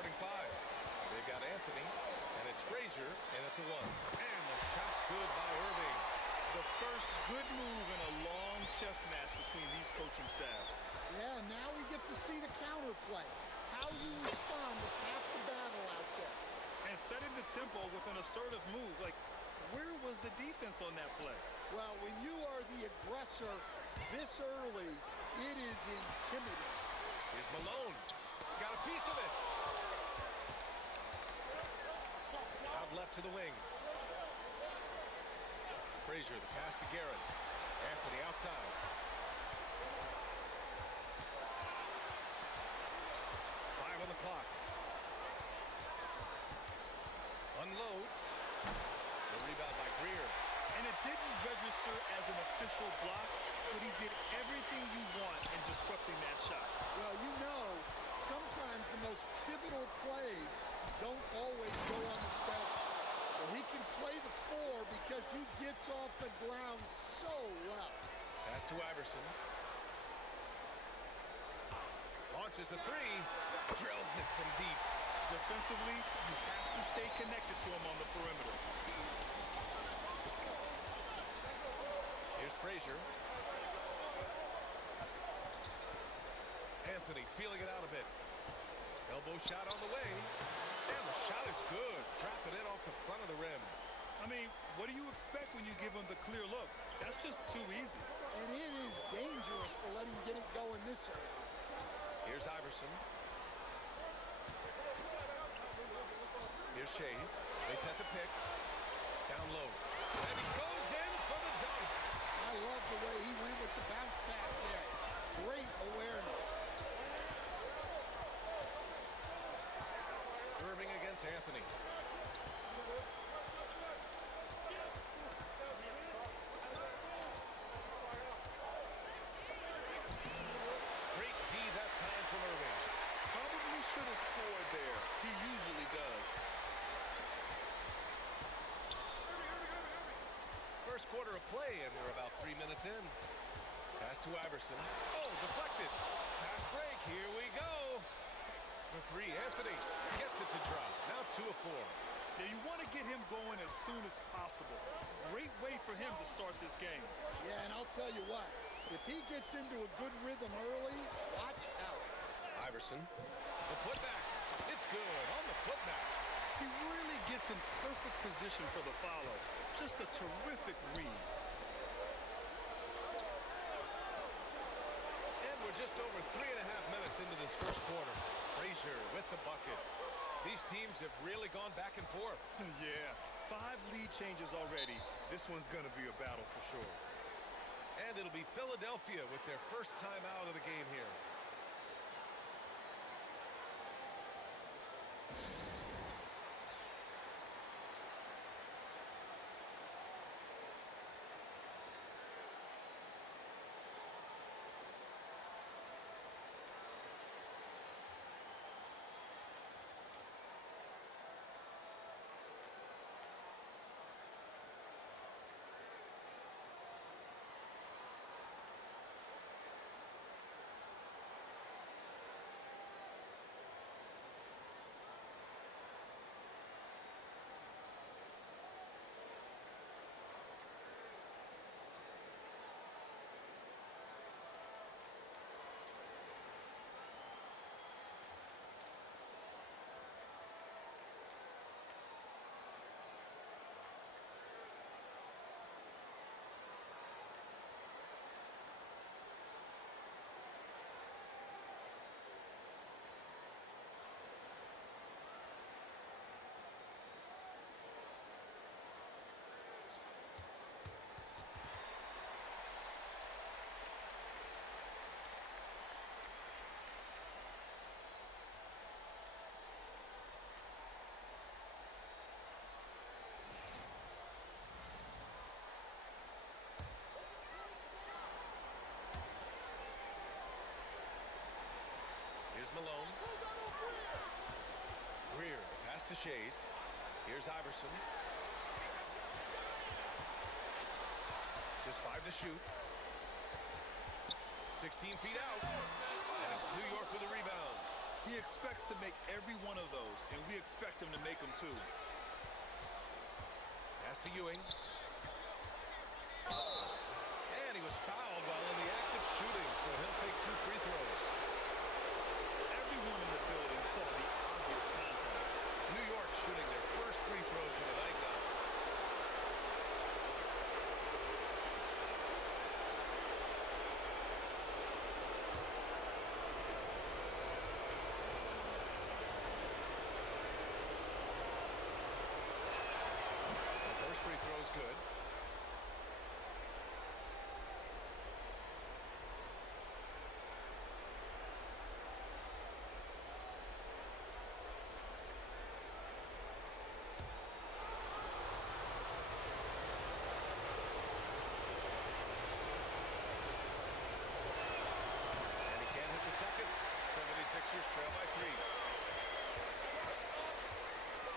starting five. They've got Anthony, and it's Frazier in at the one. And the shot's good by Erving. The first good move in a long chess match between these coaching staffs. Yeah, now we get to see the counterplay. How you respond is half the battle out there. And setting the tempo with an assertive move. Like, where was the defense on that play? Well, when you are the aggressor this early, it is intimidating. Here's Malone. Got a piece of it. Out left to the wing. Frazier, the pass to Garrett. Anthony outside. Five on the clock. Unloads. The rebound by Greer. And it didn't register as an official block, but he did everything you want in disrupting that shot. Well, you know, sometimes the most pivotal plays don't always go on the stretch. Well, he can play the four because he gets off the ground so well. Pass to Iverson. Launches a three. Drills it from deep. Defensively, you have to stay connected to him on the perimeter. Here's Frazier. Anthony feeling it out a bit. Elbow shot on the way. And the shot is good. Dropping it off the front of the rim. I mean, what do you expect when you give him the clear look? That's just too easy. And it is dangerous to let him get it going this early. Here's Iverson. Here's Shays. They set the pick. Down low. And he goes in for the dunk. I love the way he went with the bounce pass there. Great awareness. Erving against Anthony. Great D that time from Erving. Probably should have scored there. He usually does. First quarter of play, and we're about 3 minutes in. Pass to Iverson. Oh, deflected. Fast break. Here we go. For three, Anthony gets it to drop. Now 2 of 4. Yeah, you want to get him going as soon as possible. Great way for him to start this game. Yeah, and I'll tell you what. If he gets into a good rhythm early, watch out. Iverson. The putback. It's good on the putback. He really gets in perfect position for the follow. Just a terrific read. And we're just over 3.5 minutes into this first quarter. Frazier with the bucket. These teams have really gone back and forth. Yeah, 5 lead changes already. This one's going to be a battle for sure. And it'll be Philadelphia with their first time out of the game here. Here's Malone. Greer, pass to Shays. Here's Iverson. Just 5 to shoot. 16 feet out. And it's New York with a rebound. He expects to make every one of those, and we expect him to make them too. Pass to Ewing. And he was fouled while in the act of shooting, so he'll take 2 free throws. Everyone in the building saw the obvious contact. New York shooting their first free throws of the night now. The first free throw is good. Trail by 3.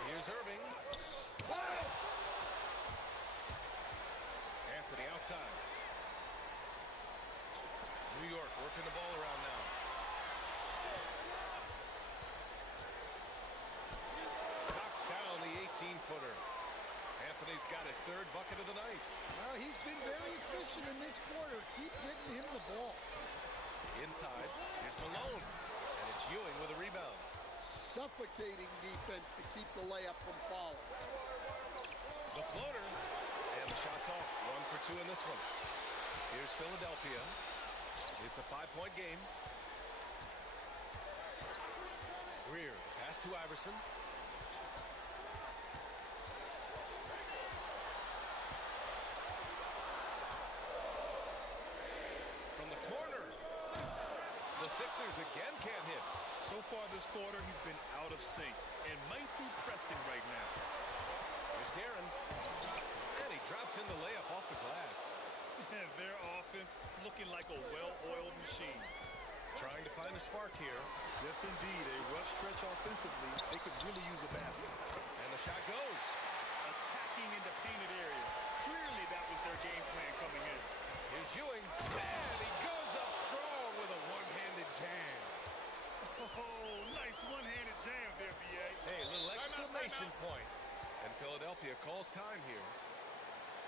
Here's Erving. Anthony outside. New York working the ball around now. Knocks down the 18-footer. Anthony's got his 3rd bucket of the night. Well, he's been very efficient in this quarter. Keep getting him the ball. Inside, here's Malone. And it's Ewing with a rebound. Suffocating defense to keep the layup from falling. The floater. And the shot's off. 1 for 2 in this one. Here's Philadelphia. It's a 5-point game. Greer, pass to Iverson. From the corner. The Sixers again can't hit. So far this quarter, he's been out of sync and might be pressing right now. Here's Darren. And he drops in the layup off the glass. And their offense looking like a well-oiled machine. Trying to find a spark here. Yes, indeed. A rough stretch offensively. They could really use a basket. And the shot goes. Attacking in the painted area. Clearly that was their game plan coming in. Here's Ewing. And he goes up strong with a one-handed jam. Oh, nice one-handed jam there, B.A. Hey, a little exclamation Timeout. point. And Philadelphia calls time here.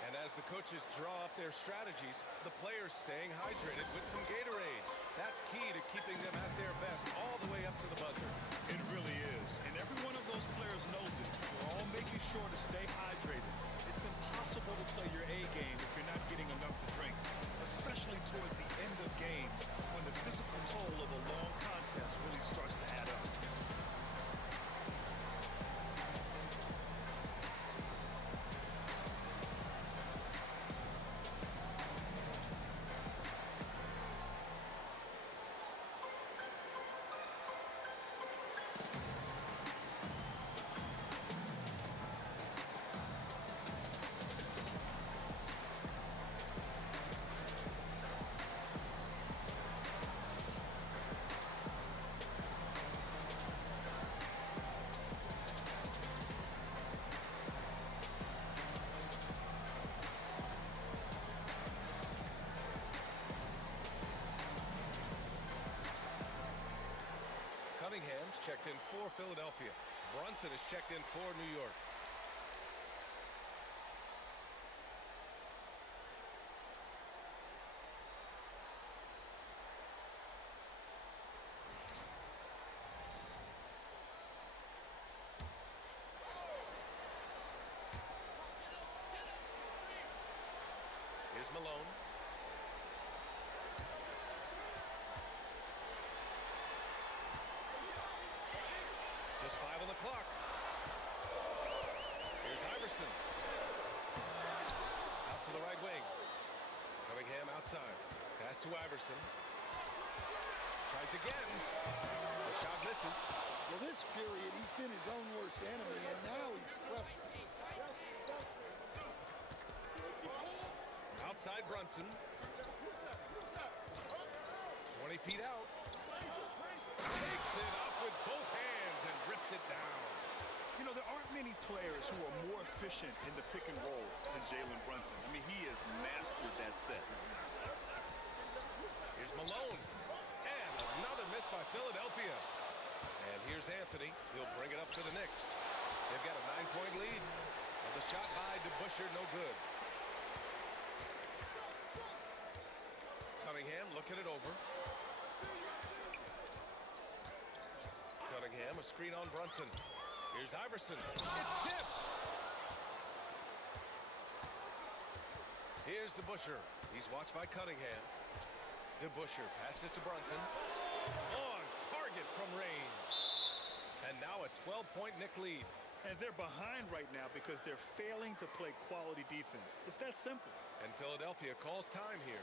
And as the coaches draw up their strategies, the players staying hydrated with some Gatorade. That's key to keeping them at their best all the way up to the buzzer. It really is. And every one of those players knows it. We're all making sure to stay hydrated. It's impossible to play your A game if you're not getting enough to drink, especially towards the end of games when the physical toll of a long contest really starts to add up. Cunningham's checked in for Philadelphia. Brunson is checked in for New York. Here's Malone. Just 5 on the clock. Here's Iverson. Out to the right wing. Cunningham outside. Pass to Iverson. Tries again. The shot misses. Well, this period, he's been his own worst enemy, and now he's pressing. Outside Brunson. 20 feet out. Takes it up with both hands and rips it down. You know, there aren't many players who are more efficient in the pick and roll than Jalen Brunson. I mean, he has mastered that set. Here's Malone. And another miss by Philadelphia. up for the Knicks. They've got a 9-point lead. And the shot by DeBusschere, no good. Cunningham looking it over. Cunningham, a screen on Brunson. Here's Iverson. It's tipped. Here's DeBusschere. He's watched by Cunningham. DeBusschere passes to Brunson. On target from range. And now a 12-point Knick lead. And they're behind right now because they're failing to play quality defense. It's that simple. And Philadelphia calls time here.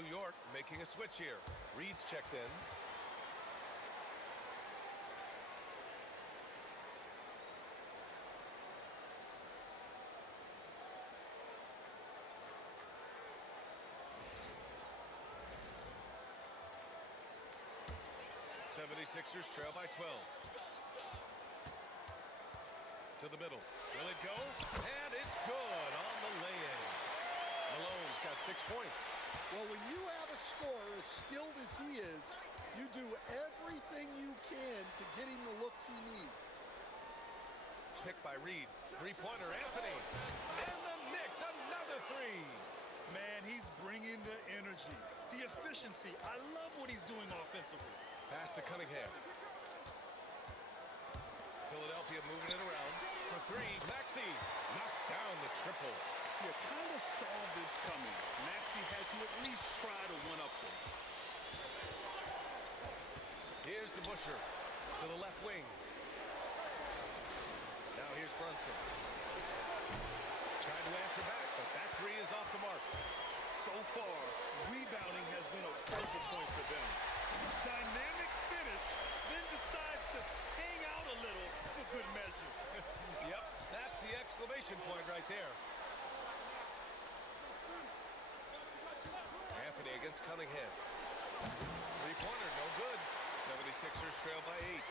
New York making a switch here. Reed's checked in. '76ers trail by 12. To the middle. Will it go? And it's good on the lay-in. Malone's got 6 points. Well, when you have a scorer as skilled as he is, you do everything you can to get him the looks he needs. Picked by Reed. Three-pointer, Anthony. And the Knicks, another three. Man, he's bringing the energy, the efficiency. I love what he's doing offensively. Pass to Cunningham. Philadelphia moving it around. For three, Maxey knocks down the triple. You kind of saw this coming. Maxey had to at least try to one-up them. Here's DeBusschere to the left wing. Now here's Brunson. Trying to answer back, but that three is off the mark. So far, rebounding has been a focal point for them. Dynamic finish, then decides to hang out a little for good measure. Yep, that's the exclamation point right there. Anthony against Cunningham. Three-pointer, no good. 76ers trail by 8.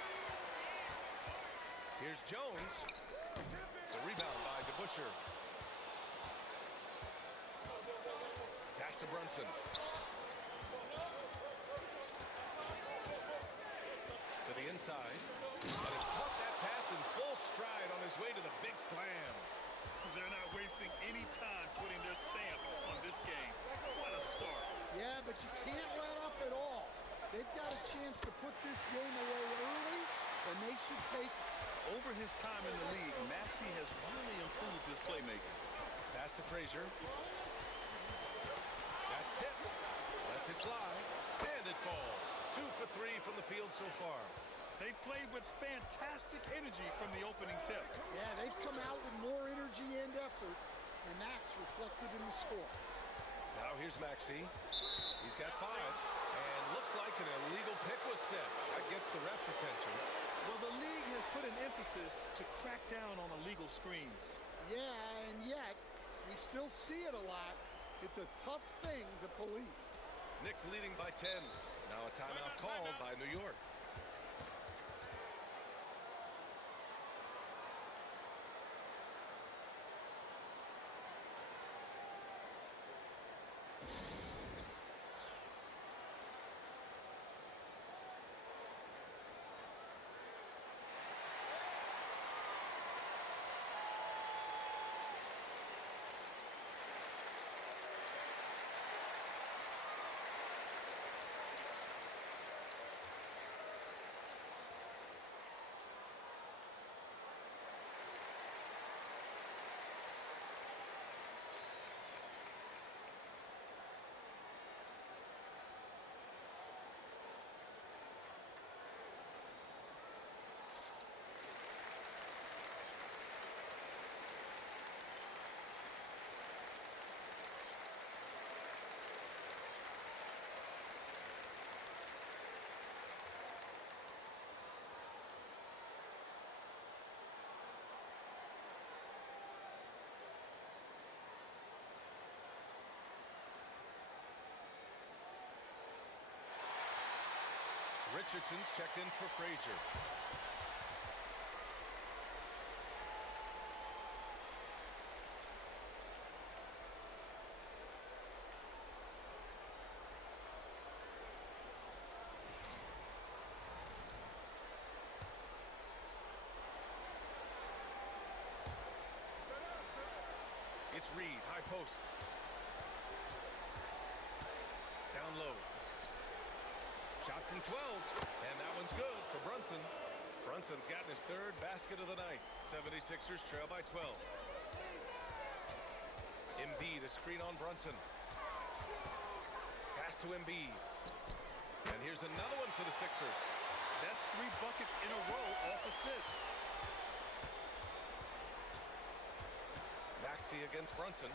Here's Jones. The rebound by DeBusschere. Pass to Brunson. To the inside. And it caught that pass in full stride on his way to the big slam. They're not wasting any time putting their stamp on this game. What a start. Yeah, but you can't let up at all. They've got a chance to put this game away early, and they should take it. Over his time in the league, Maxey has really improved his playmaking. Pass to Frazier. That's tipped. Lets it fly. And it falls. 2 for 3 from the field so far. They've played with fantastic energy from the opening tip. Yeah, they've come out with more energy and effort, and that's reflected in the score. Now here's Maxey. He's got 5. And looks like an illegal pick was set. That gets the ref's attention. Well, the league has put an emphasis to crack down on illegal screens. Yeah, and yet, we still see it a lot. It's a tough thing to police. Knicks leading by 10. Now a timeout called by New York. Richardson's checked in for Frazier. It's Reed, high post. Down low. Shot from 12, and that one's good for Brunson. Brunson's gotten his third basket of the night. 76ers trail by 12. Embiid, a screen on Brunson. Pass to Embiid. And here's another one for the Sixers. That's 3 buckets in a row off assist. Maxey against Brunson.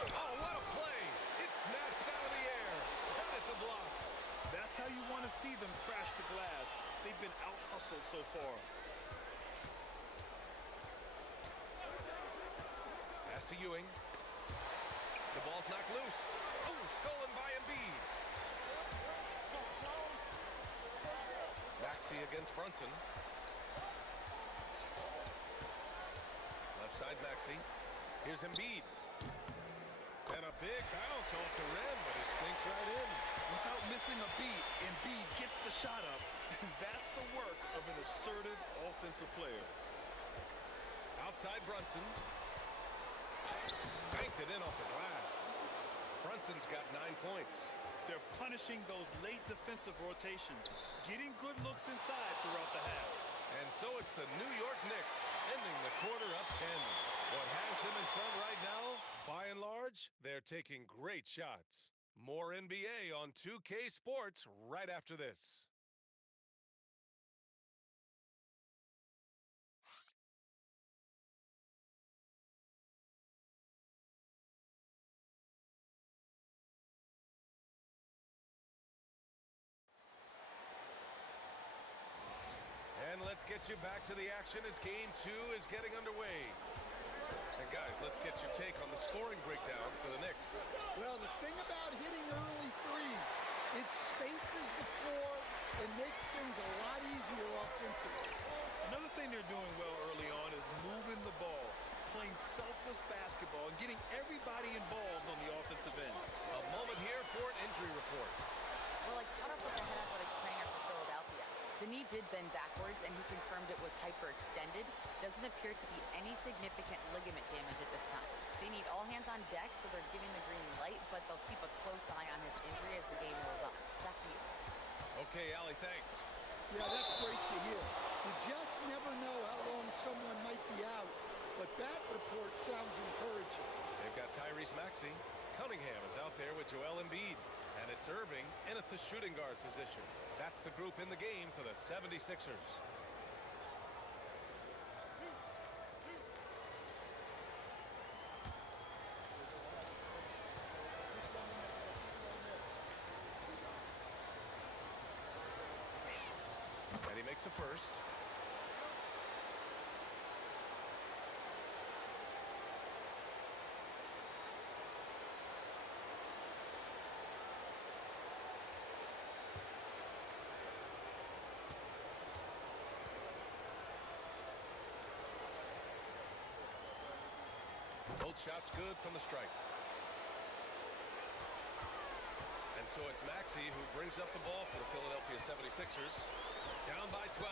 Oh, what a play! It's snatched out of the air. Right at the block. That's how you want to see them crash to glass. They've been out-hustled so far. Pass to Ewing. The ball's knocked loose. Oh, stolen by Embiid. Maxey against Brunson. Left side Maxey. Here's Embiid. And a big bounce off the rim, but it sinks right in. Without missing a beat, Embiid gets the shot up. That's the work of an assertive offensive player. Outside Brunson. Banked it in off the glass. Brunson's got 9 points. They're punishing those late defensive rotations, getting good looks inside throughout the half. And so it's the New York Knicks ending the quarter up 10. What has them in front right now? By and large, they're taking great shots. More NBA on 2K Sports right after this. And let's get you back to the action as Game 2 is getting underway. And guys, let's get your take on the scoring breakdown for the Knicks. Well, the thing about hitting early threes, it spaces the floor and makes things a lot easier offensively. Another thing they're doing well early on is moving the ball, playing selfless basketball, and getting everybody involved on the offensive end. A moment here for an injury report. Well, I caught up with the head athletic trainer for Philadelphia. The knee did bend backwards, and he confirmed it was hyperextended. Doesn't appear to be any significant ligament damage at this time. They need all hands on deck, so they're giving the green light, but they'll keep a close eye on his injury as the game rolls on. Back to you. Okay, Allie, thanks. Yeah, that's great to hear. You just never know how long someone might be out, but that report sounds encouraging. They've got Tyrese Maxey. Cunningham is out there with Joel Embiid. And it's Erving in at the shooting guard position. That's the group in the game for the 76ers. And he makes a first. Both shots good from the stripe. And so it's Maxey who brings up the ball for the Philadelphia 76ers. Down by 12.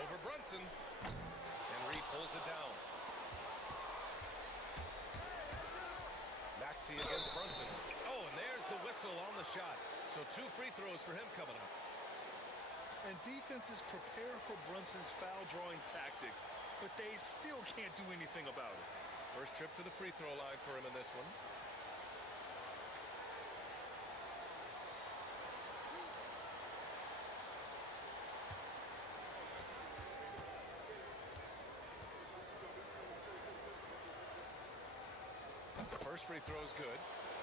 Over Brunson. And Reed pulls it down. Maxey against Brunson. Oh, and there's the whistle on the shot. So 2 free throws for him coming up. And defenses prepare for Brunson's foul-drawing tactics, but they still can't do anything about it. First trip to the free throw line for him in this one. The first free throw is good.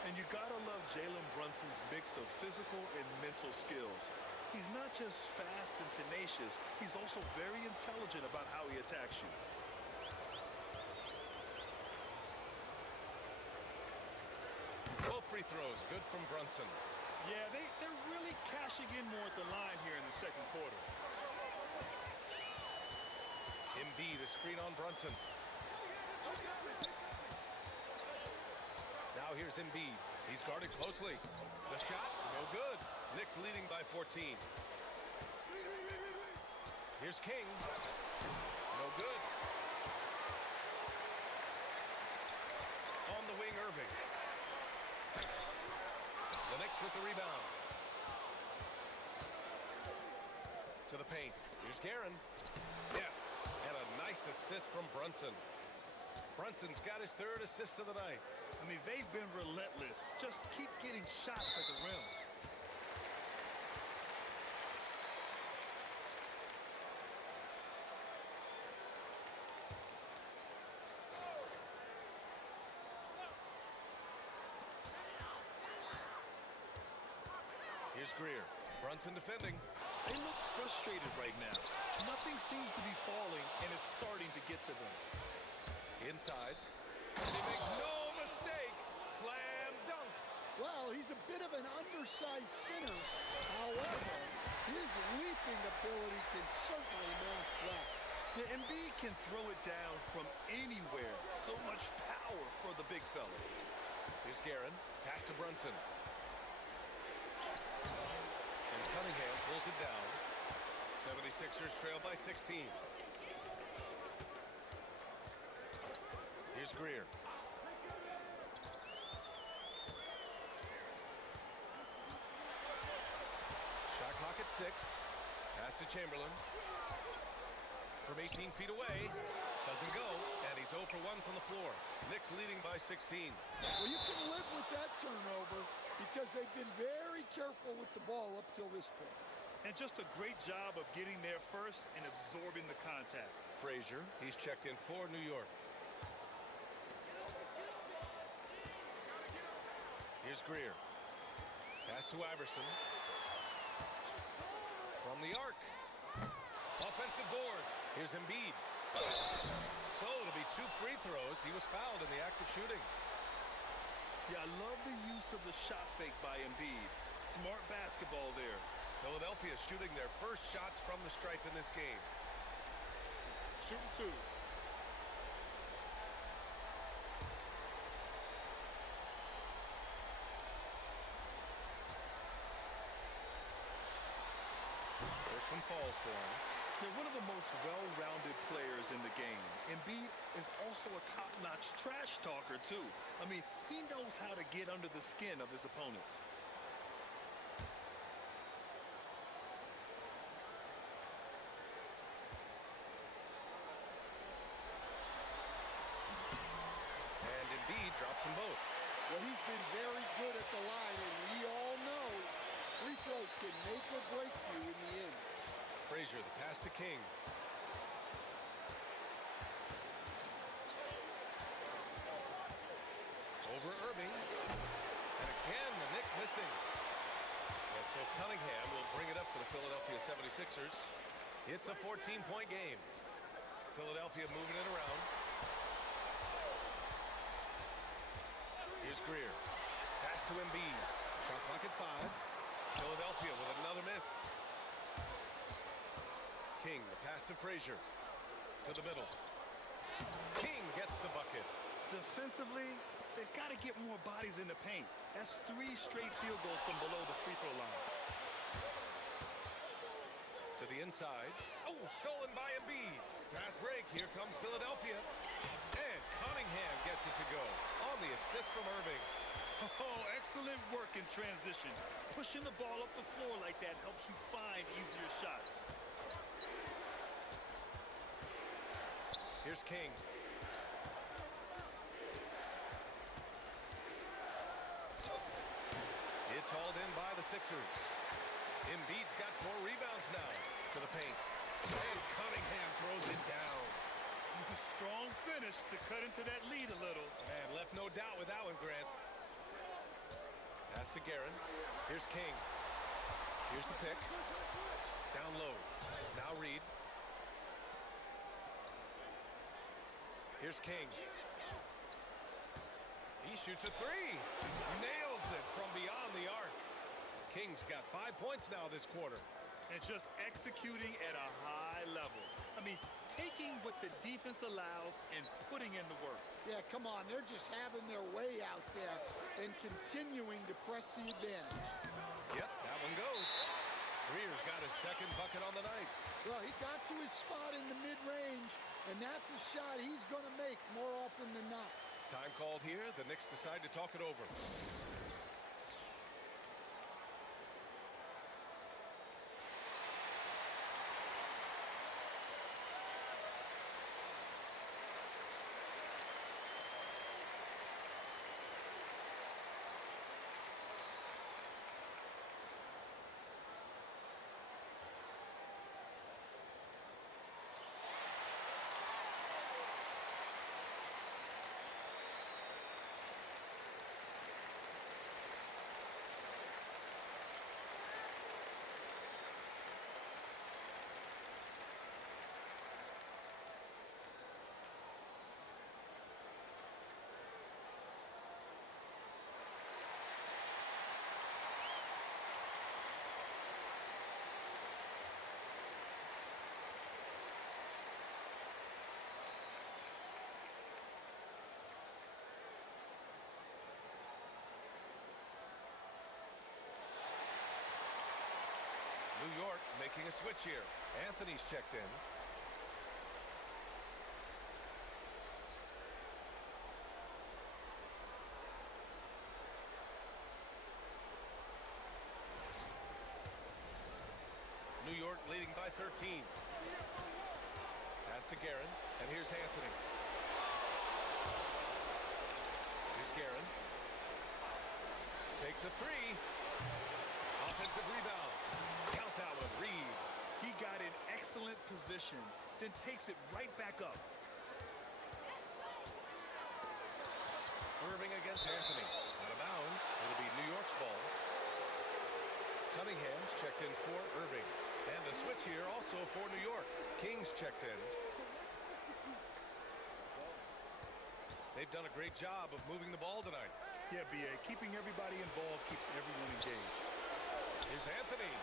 And you gotta love Jalen Brunson's mix of physical and mental skills. He's not just fast and tenacious, he's also very intelligent about how he attacks you. throws. Good from Brunson. Yeah, they're really cashing in more at the line here in the second quarter. Embiid, a screen on Brunson. Now here's Embiid. He's guarded closely. The shot, no good. Knicks leading by 14. Here's King. No good. On the wing, Erving. The Knicks with the rebound. To the paint. Here's Guerin. Yes, and a nice assist from Brunson. Brunson's got his third assist of the night. I mean, they've been relentless. Just keep getting shots at the rim. Here's Greer. Brunson defending. They look frustrated right now. Nothing seems to be falling, and it's starting to get to them. Inside. And he makes no mistake. Slam dunk. Well, he's a bit of an undersized center. However, his leaping ability can certainly mask that. Yeah, Embiid can throw it down from anywhere. So much power for the big fella. Here's Guerin. Pass to Brunson. And Cunningham pulls it down. 76ers trail by 16. Here's Greer. Shot clock at 6. Pass to Chamberlain. From 18 feet away. Doesn't go. And he's 0 for 1 from the floor. Knicks leading by 16. Well, you can live with that turnover because they've been very careful with the ball up till this point. And just a great job of getting there first and absorbing the contact. Frazier, he's checked in for New York. Here's Greer. Pass to Iverson. From the arc. Offensive board. Here's Embiid. So it'll be 2 free throws. He was fouled in the act of shooting. Yeah, I love the use of the shot fake by Embiid. Smart basketball there. Philadelphia shooting their first shots from the stripe in this game. Shooting 2. First one falls for him. They're one of the most well-rounded players in the game. Embiid is also a top-notch trash talker, too. I mean, he knows how to get under the skin of his opponents. And Embiid drops them both. Well, he's been very good at the line, and we all know free throws can make or break you in the end. Frazier, the pass to King. Over Erving. And again, the Knicks missing. And so Cunningham will bring it up for the Philadelphia 76ers. It's a 14-point game. Philadelphia moving it around. Here's Greer. Pass to Embiid. Shot clock at 5. Philadelphia with another miss. King, the pass to Frazier. To the middle. King gets the bucket. Defensively, they've got to get more bodies in the paint. That's 3 straight field goals from below the free throw line. To the inside. Oh, stolen by Embiid. Fast break. Here comes Philadelphia. And Cunningham gets it to go. On the assist from Erving. Oh, excellent work in transition. Pushing the ball up the floor like that helps you find easier shots. Here's King. It's hauled in by the Sixers. Embiid's got 4 rebounds now. To the paint. And Cunningham throws it down. Strong finish to cut into that lead a little. Man, left no doubt with that one, Grant. Pass to Guerin. Here's King. Here's the pick. Down low. Now Reed. Here's King. He shoots a 3. Nails drills it from beyond the arc. Kings got 5 points now this quarter. And just executing at a high level. I mean, taking what the defense allows and putting in the work. Yeah, come on. They're just having their way out there and continuing to press the advantage. Yep, that one goes. Greer's got his second bucket on the night. Well, he got to his spot in the mid-range, and that's a shot he's going to make more often than not. Time called here. The Knicks decide to talk it over. New York making a switch here. Anthony's checked in. New York leading by 13. Pass to Guerin, and here's Anthony. Here's Guerin. Takes a three. Offensive rebound. Count that one, Reed. He got in excellent position, then takes it right back up. Erving against Anthony. Out of bounds. It'll be New York's ball. Cunningham's checked in for Erving. And a switch here also for New York. Kings checked in. They've done a great job of moving the ball tonight. Yeah, B.A. Keeping everybody involved keeps everyone engaged. Here's Anthony.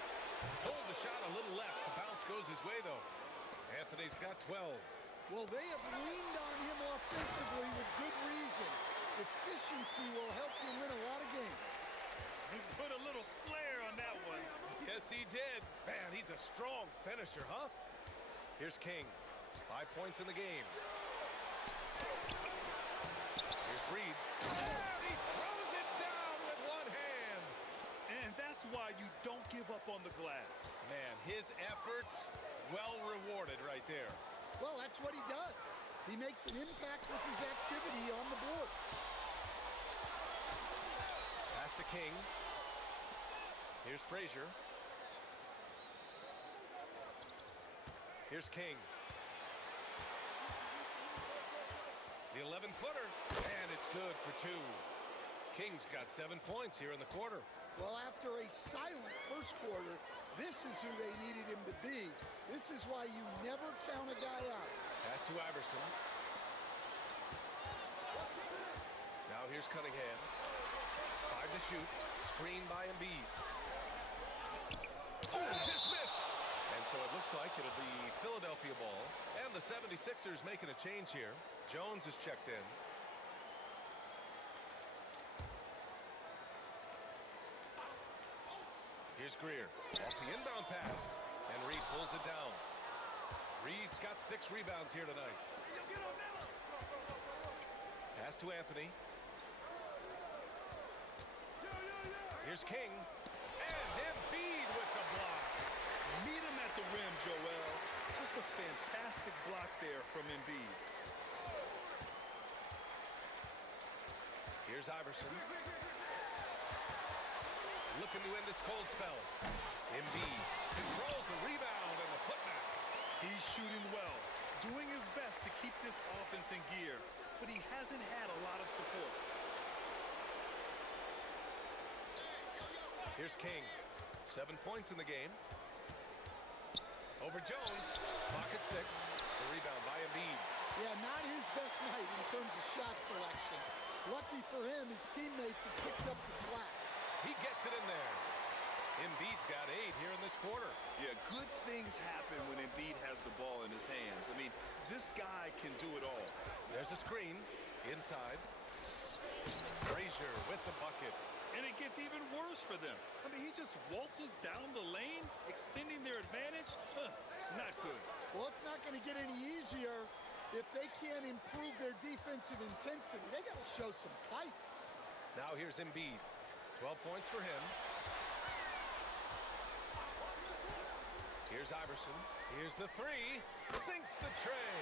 Pulled the shot a little left. The bounce goes his way, though. Anthony's got 12. Well, they have leaned on him offensively with good reason. Efficiency will help you win a lot of games. He put a little flair on that one. Yes, he did. Man, he's a strong finisher, huh? Here's King. 5 points in the game. Here's Reed. And he throws it down with one hand. And that's why you don't give up on the glass. Man, his efforts well rewarded right there. Well, that's what he does. He makes an impact with his activity on the board. Pass to King. Here's Frazier. Here's King. The 11-footer. And it's good for two. King's got 7 points here in the quarter. Well, after a silent first quarter, this is who they needed him to be. This is why you never count a guy out. Pass to Iverson. Now here's Cunningham. 5 to shoot. Screen by Embiid. Dismissed! And so it looks like it'll be Philadelphia ball. And the 76ers making a change here. Jones is checked in. Here's Greer. Off the inbound pass. And Reed pulls it down. Reed's got 6 rebounds here tonight. Pass to Anthony. Here's King. And Embiid with the block. Meet him at the rim, Joel. Just a fantastic block there from Embiid. Here's Iverson. Looking to end this cold spell. Embiid controls the rebound and the putback. He's shooting well, doing his best to keep this offense in gear, but he hasn't had a lot of support. Here's King. 7 points in the game. Over Jones. Pocket 6. The rebound by Embiid. Yeah, not his best night in terms of shot selection. Lucky for him, his teammates have picked up the slack. He gets it in there. Embiid's got 8 here in this quarter. Yeah, good things happen when Embiid has the ball in his hands. I mean, this guy can do it all. There's a screen inside. Frazier with the bucket. And it gets even worse for them. I mean, he just waltzes down the lane, extending their advantage. Not good. Well, it's not going to get any easier if they can't improve their defensive intensity. They got to show some fight. Now here's Embiid. 12 points for him. Here's Iverson. Here's the 3. Sinks the tray.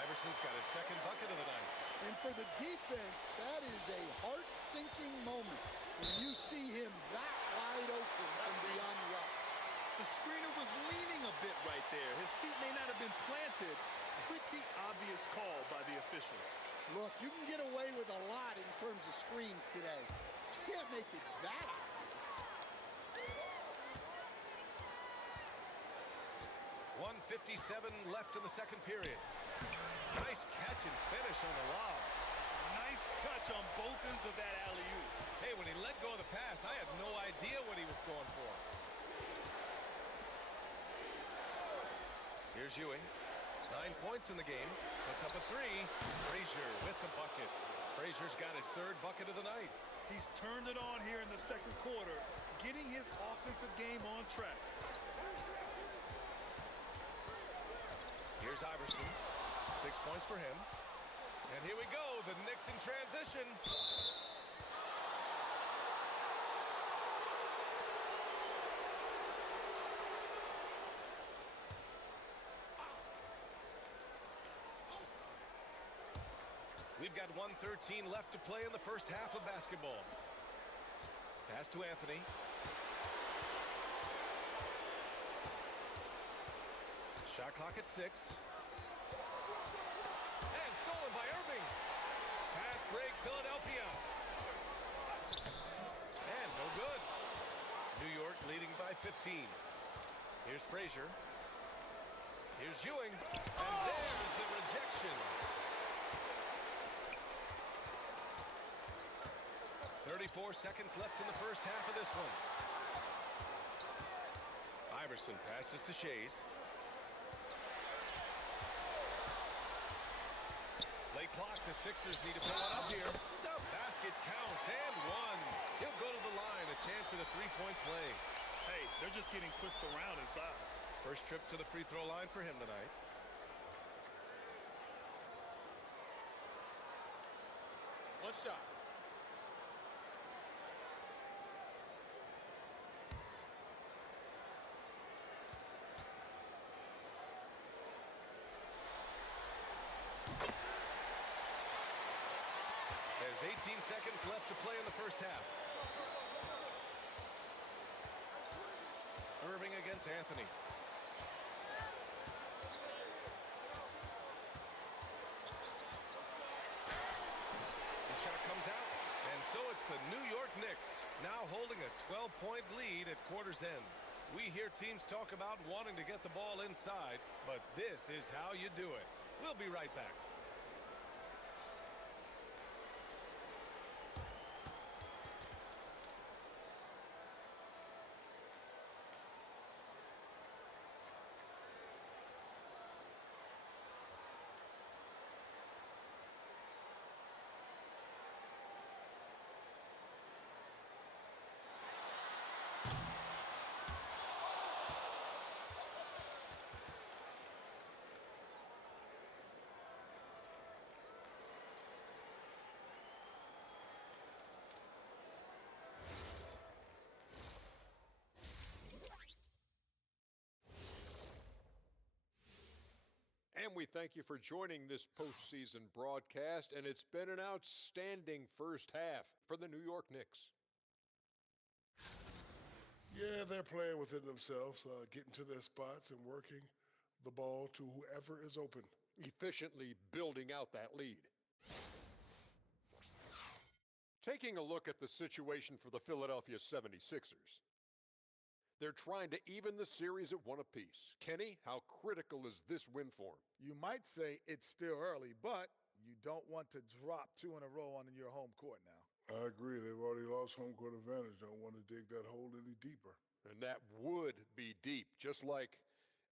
Iverson's got his second bucket of the night. And for the defense, that is a heart-sinking moment when you see him that wide open from beyond the arc. The screener was leaning a bit right there. His feet may not have been planted. Pretty obvious call by the officials. Look, you can get away with a lot in terms of screens today. But you can't make it that obvious. 1:57 left in the second period. Nice catch and finish on the lob. Nice touch on both ends of that alley-oop. Hey, when he let go of the pass, I had no idea what he was going for. Here's Ewing. 9 points in the game. Puts up a 3. Frazier with the bucket. Frazier's got his 3rd bucket of the night. He's turned it on here in the second quarter, getting his offensive game on track. Here's Iverson. 6 points for him. And here we go. The Knicks in transition. We've got 1:13 left to play in the first half of basketball. Pass to Anthony. Shot clock at 6. And stolen by Erving. Fast break, Philadelphia. And no good. New York leading by 15. Here's Frazier. Here's Ewing. And there's the rejection. 34 seconds left in the first half of this one. Iverson passes to Shays. Late clock, the Sixers need to fill it up here. The basket counts and 1. He'll go to the line, a chance at a 3-point play. Hey, they're just getting pushed around inside. First trip to the free throw line for him tonight. One shot. There's 18 seconds left to play in the first half. Erving against Anthony. The shot comes out, and so it's the New York Knicks, now holding a 12-point lead at quarter's end. We hear teams talk about wanting to get the ball inside, but this is how you do it. We'll be right back. And we thank you for joining this postseason broadcast, and it's been an outstanding first half for the New York Knicks. Yeah, they're playing within themselves, getting to their spots and working the ball to whoever is open. Efficiently building out that lead. Taking a look at the situation for the Philadelphia 76ers. They're trying to even the series at 1 apiece. Kenny, how critical is this win for them? You might say it's still early, but You don't want to drop 2 in a row on your home court now. I agree. They've already lost home court advantage. Don't want to dig that hole any deeper. And that would be deep, just like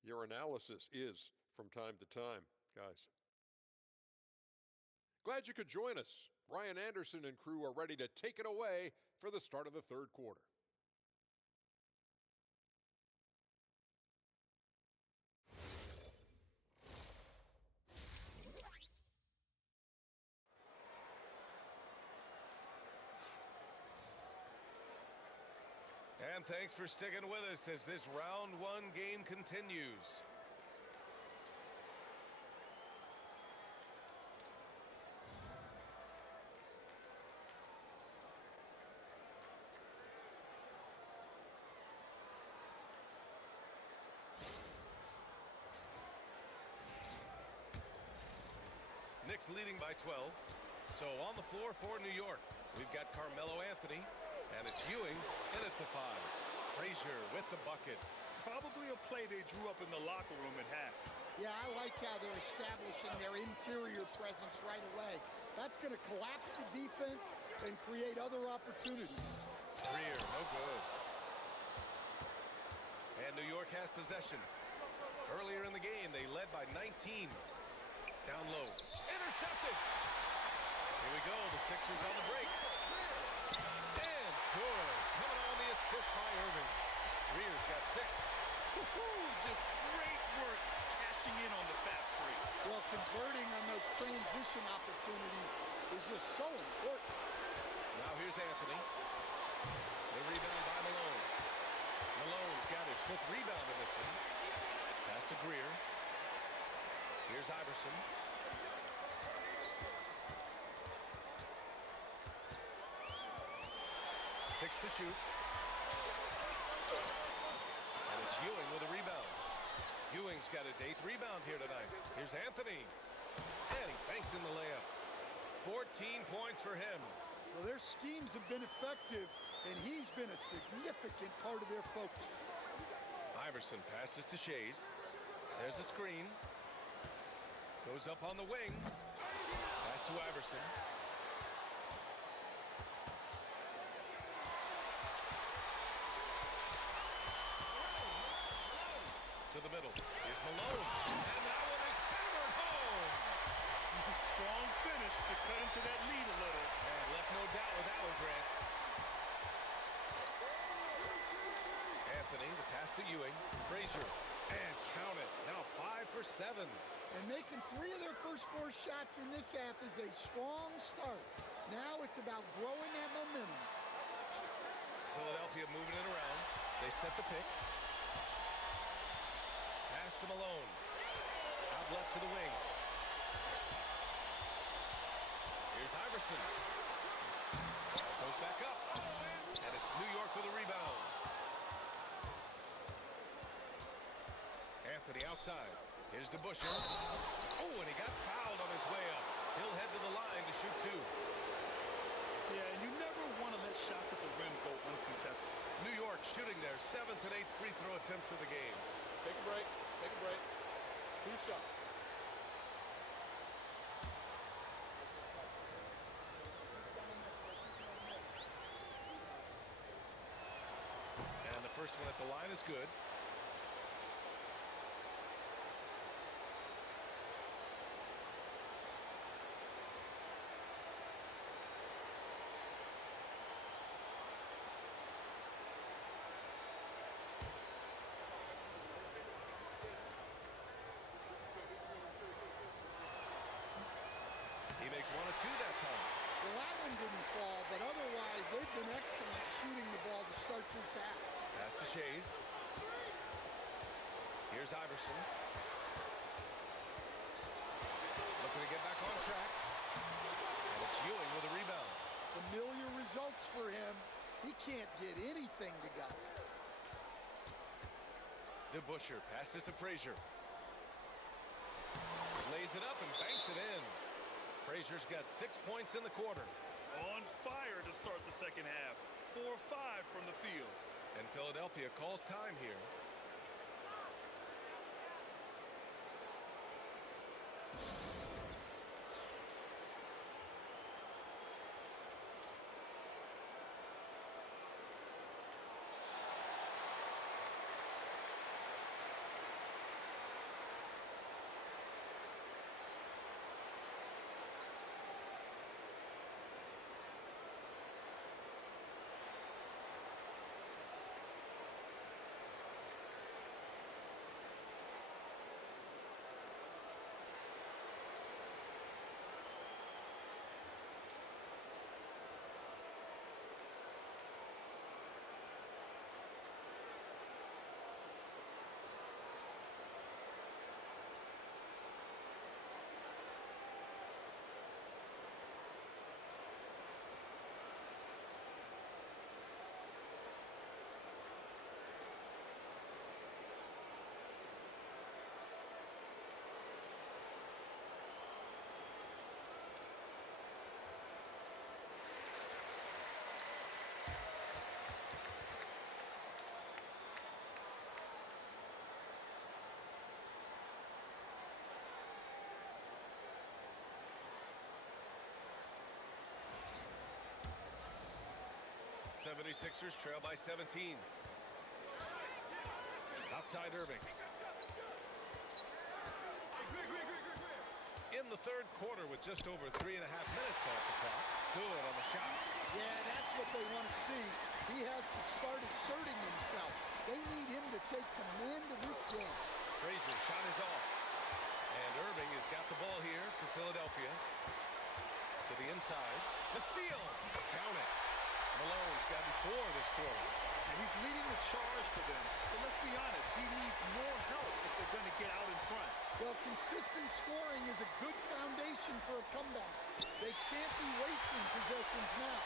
your analysis is from time to time, guys. Glad you could join us. Ryan Anderson and crew are ready to take it away for the start of the third quarter. And thanks for sticking with us as this round 1 game continues. Knicks leading by 12. So on the floor for New York, we've got Carmelo Anthony. And it's Ewing in at the 5. Frazier with the bucket. Probably a play they drew up in the locker room at half. Yeah, I like how they're establishing their interior presence right away. That's going to collapse the defense and create other opportunities. Greer, no good. And New York has possession. Earlier in the game, they led by 19. Down low. Intercepted. Here we go. The Sixers on the break. And good. Coming on the assist by Erving. Greer's got 6. Just great work cashing in on the fast break. Well, converting on those transition opportunities is just so important. Now here's Anthony. They rebound by Malone. Malone's got his 5th rebound in this one. Pass to Greer. Here's Iverson. Six to shoot. And it's Ewing with a rebound. Ewing's got his 8th rebound here tonight. Here's Anthony. And he banks in the layup. 14 points for him. Well, their schemes have been effective, and he's been a significant part of their focus. Iverson passes to Shays. There's a screen. Goes up on the wing. Pass to Iverson. To the middle. Here's Malone. And that one is hammered home. Strong finish to cut into that lead a little. And left no doubt with that one, Grant. Anthony, the pass to Ewing. Frazier. And count it. Now 5 for 7. And making 3 of their first 4 shots in this half is a strong start. Now it's about growing that momentum. Philadelphia moving it around. They set the pick. Pass to Malone. Out left to the wing. Here's Iverson. Goes back up. And it's New York with a rebound. Anthony outside. Here's DeBusschere. Oh, and he got fouled on his way up. He'll head to the line to shoot 2. Yeah, and you never want to let shots at the rim go uncontested. New York shooting their 7th and 8th free throw attempts of the game. Take a break. Take a break. 2 shots. And the first one at the line is good. He makes 1 of 2 that time. Well, that one didn't fall, but otherwise they've been excellent shooting the ball to start this half. Pass to Shays. Here's Iverson. Looking to get back on track. And it's Ewing with a rebound. Familiar results for him. He can't get anything to go. DeBusschere passes to Frazier. Lays it up and banks it in. Frazier's got 6 points in the quarter. On fire to start the second half. 4-5 from the field. And Philadelphia calls time here. 76ers trail by 17. Outside Erving. In the third quarter with just over 3.5 minutes off the clock. Good on the shot. Yeah, that's what they want to see. He has to start asserting himself. They need him to take command of this game. Frazier shot is off. And Erving has got the ball here for Philadelphia. To the inside. The steal. Count it. Malone's gotten 4 this quarter. And he's leading the charge for them. But let's be honest, he needs more help if they're going to get out in front. Well, consistent scoring is a good foundation for a comeback. They can't be wasting possessions now.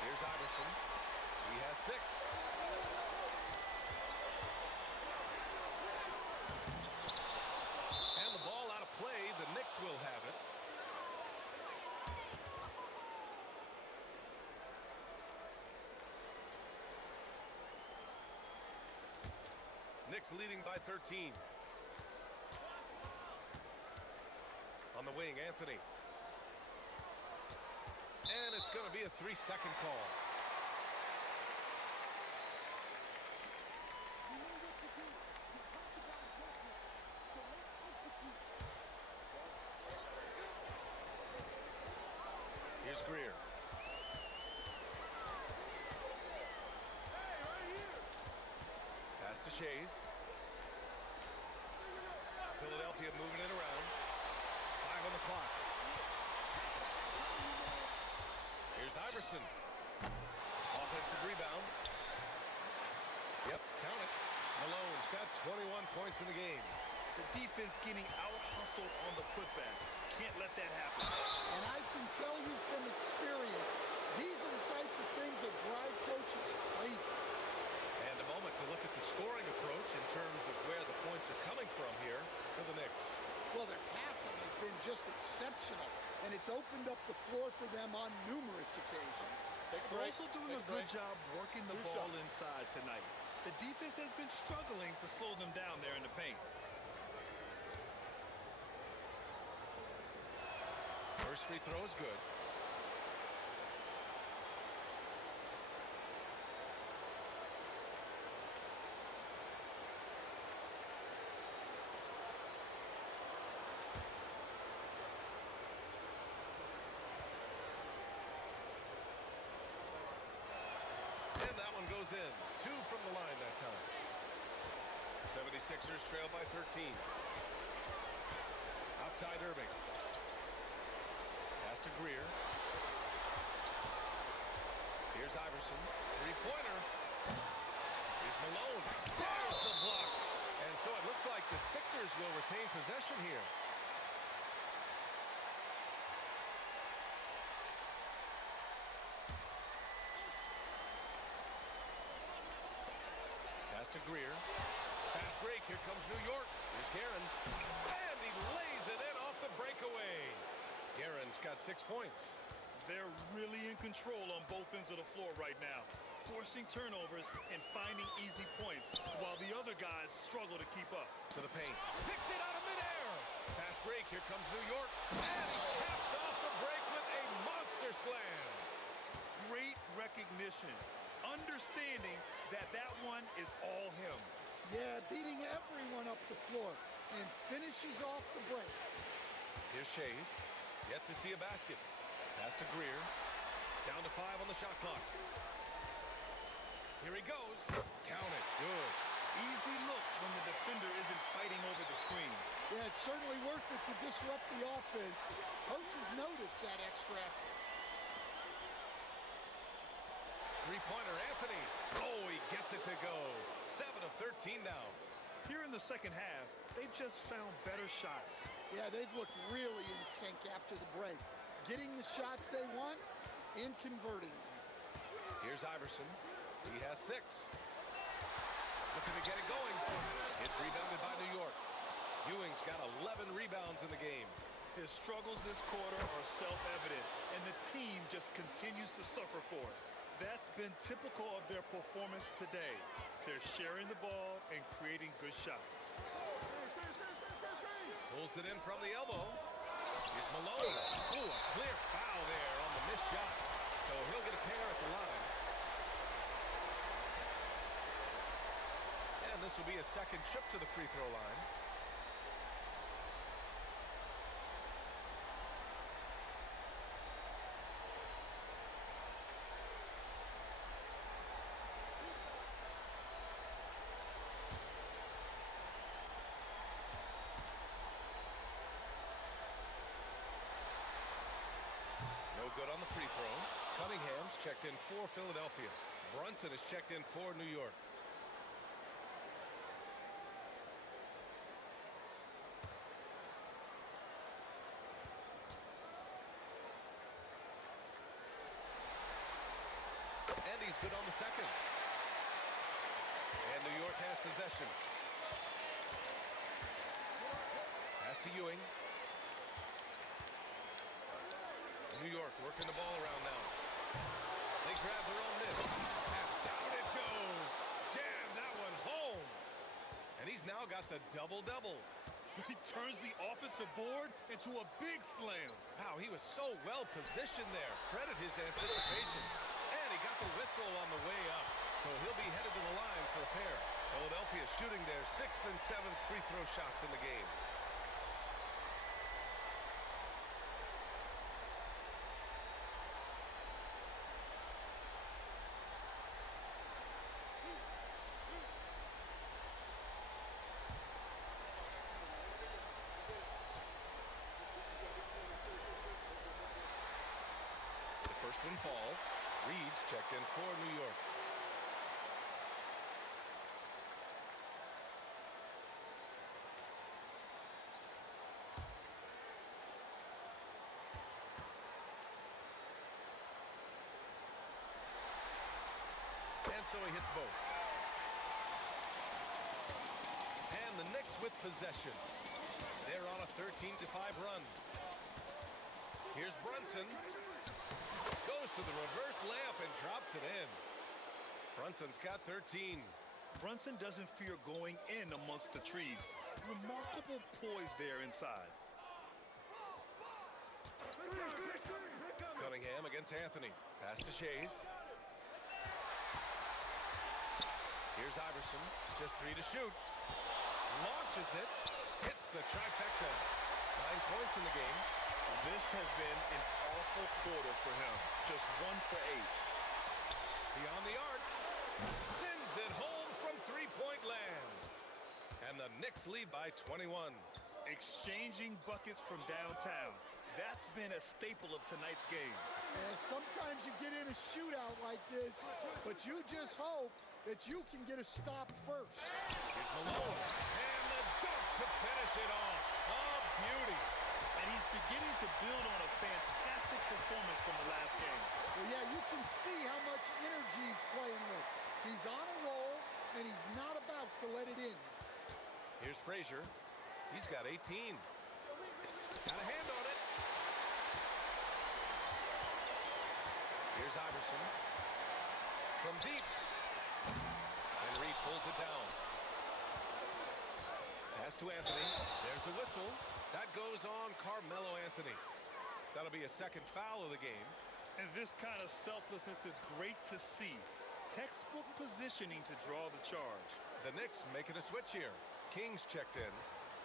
Here's Iverson. He has 6. And the ball out of play. The Knicks will have it. Knicks leading by 13. On the wing, Anthony. And it's going to be a 3-second call. Here's Greer. Pass to Shays. Philadelphia moving it around. 5 on the clock. Here's Iverson. Offensive rebound. Yep, count it. Malone's got 21 points in the game. The defense getting out-hustled on the putback. Can't let that happen. And I can tell you from experience, these are the types of things that drive coaches crazy. And a moment to look at the scoring approach in terms of where the points are coming from here for the Knicks. Well, their passing has been just exceptional, and it's opened up the floor for them on numerous occasions. They're also doing a good job working the ball inside tonight. The defense has been struggling to slow them down there in the paint. First free throw is good. And that one goes in. 2 from the line that time. 76ers trail by 13. Outside Erving. Pass to Greer. Here's Iverson. 3-pointer. Here's Malone. There's the block. And so it looks like the Sixers will retain possession here. Pass to Greer. Fast break. Here comes New York. Here's Guerin. And he lays it in off the breakaway. Guerin's got 6 points. They're really in control on both ends of the floor right now, forcing turnovers and finding easy points, while the other guys struggle to keep up. To the paint. Picked it out of midair. Fast break. Here comes New York. And he caps off the break with a monster slam. Great recognition, understanding that that one is all him. Yeah, beating everyone up the floor and finishes off the break. Here's Shays. Yet to see a basket. Pass to Greer. Down to 5 on the shot clock. Here he goes. Count it. Good. Easy look when the defender isn't fighting over the screen. Yeah, it's certainly worth it to disrupt the offense. Coaches notice that extra effort. 3-pointer Anthony. Oh, he gets it to go. 7 of 13 now. Here in the second half, they've just found better shots. Yeah, they've looked really in sync after the break. Getting the shots they want and converting them. Here's Iverson. He has 6. Looking to get it going. It's rebounded by New York. Ewing's got 11 rebounds in the game. His struggles this quarter are self-evident, and the team just continues to suffer for it. That's been typical of their performance today. They're sharing the ball and creating good shots. Pulls it in from the elbow. Here's Malone. Ooh, a clear foul there on the missed shot. So he'll get a pair at the line. And this will be a second trip to the free throw line. No good on the free throw. Cunningham's checked in for Philadelphia. Brunson is checked in for New York. And he's good on the second. And New York has possession. Pass to Ewing. New York working the ball around now. They grab their own miss. And down it goes. Jam that one home. And he's now got the double-double. He turns the offensive board into a big slam. Wow, he was so well positioned there. Credit his anticipation. And he got the whistle on the way up. So he'll be headed to the line for a pair. Philadelphia shooting their 6th and 7th free throw shots in the game. First one falls. Reed's checked in for New York. And so he hits both. And the Knicks with possession. They're on a 13-5 run. Here's Brunson. Goes to the reverse layup and drops it in. Brunson's got 13. Brunson doesn't fear going in amongst the trees. Remarkable poise there inside. Cunningham against Anthony. Pass to Shays. Here's Iverson. Just 3 to shoot. Launches it. Hits the trifecta. 9 points in the game. This has been an awful quarter for him. Just 1 for 8. Beyond the arc. Sends it home from three-point land. And the Knicks lead by 21. Exchanging buckets from downtown. That's been a staple of tonight's game. And sometimes you get in a shootout like this, but you just hope that you can get a stop first. Here's Malone. And the dunk to finish it off. A beauty. And he's beginning to build on a fantastic performance from the last game. Well, yeah, you can see how much energy he's playing with. He's on a roll, and he's not about to let it in. Here's Frazier. He's got 18. Got a hand on it. Here's Iverson. From deep. And Reed pulls it down. Pass to Anthony. There's a whistle. That goes on Carmelo Anthony. That'll be a second foul of the game. And this kind of selflessness is great to see. Textbook positioning to draw the charge. The Knicks making a switch here. Kings checked in.